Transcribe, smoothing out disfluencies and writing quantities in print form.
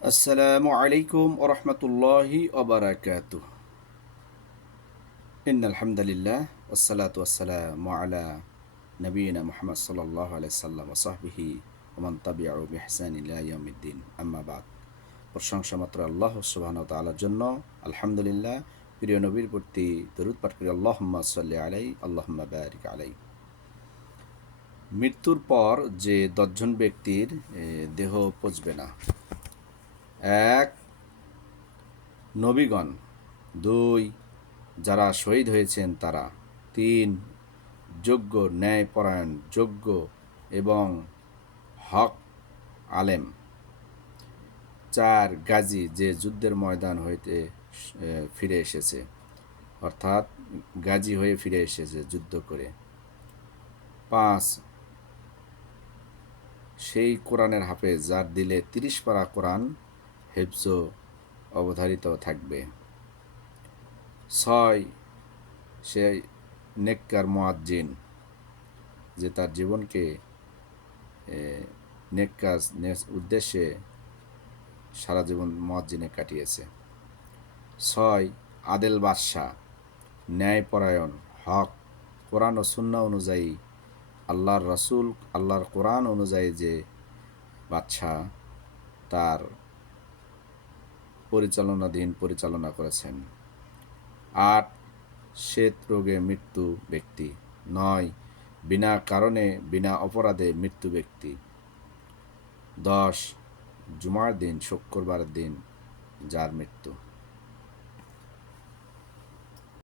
আসসালামু আলাইকুম ওরহমতুল্লাহি ওবারাকাতুহ। ইন্নাল হামদালিল্লাহ ওয়াসসালাতু ওয়াসসালামু আলা নবিয়িনা মুহাম্মদ সাল্লাল্লাহু আলাইহি সাল্লাম ওয়া সাহবিহি ওয়া মান তাবিআহু বিইহসান ইলা ইয়াউমিদ্দিন। আম্মা বাদ। প্রশংসা মাত্র আল্লাহ সুবহানাহু ওয়া তাআলার জন্য। আলহামদুলিল্লাহ। প্রিয় নবীর প্রতি দরুদ পাঠ করি। আল্লাহুম্মা সাল্লি আলাইহি আল্লাহুম্মা বারিক আলাইহি। মৃত্যুর পর যে 10জন ব্যক্তির দেহ পচবে না: এক, নবীগণ; দুই, যারা শহীদ হয়েছেন তারা; তিন, যোগ্য ন্যায়পরায়ণ যোগ্য এবং হক আলেম; চার, গাজী যে যুদ্ধের ময়দান হইতে ফিরে এসেছে, অর্থাৎ গাজী হয়ে ফিরে এসেছে যুদ্ধ করে; পাঁচ, সেই কোরআনের হাফেজ যার দিলে 30 পারা কোরআন হেফজ অবধারিত থাকবে; ছয়, সে নেককার মুয়াজ্জিন যে তার জীবনকে নেক কাজ উদ্দেশ্যে সারা জীবন মুয়াজ্জিনে কাটিয়েছে; ছয়, আদেল বাদশাহ ন্যায়পরায়ণ হক কোরআন ও সুন্নাহ অনুযায়ী আল্লাহর রাসূল আল্লাহর কোরআন অনুযায়ী যে বাদশাহ তার পরিচালনাধীন পরিচালনা করেছেন; আট, শ্বেত রোগে মৃত্যু ব্যক্তি; নয়, বিনা কারণে বিনা অপরাধে মৃত্যু ব্যক্তি; 10, জুমার দিন শুক্রবারের দিন যার মৃত্যু।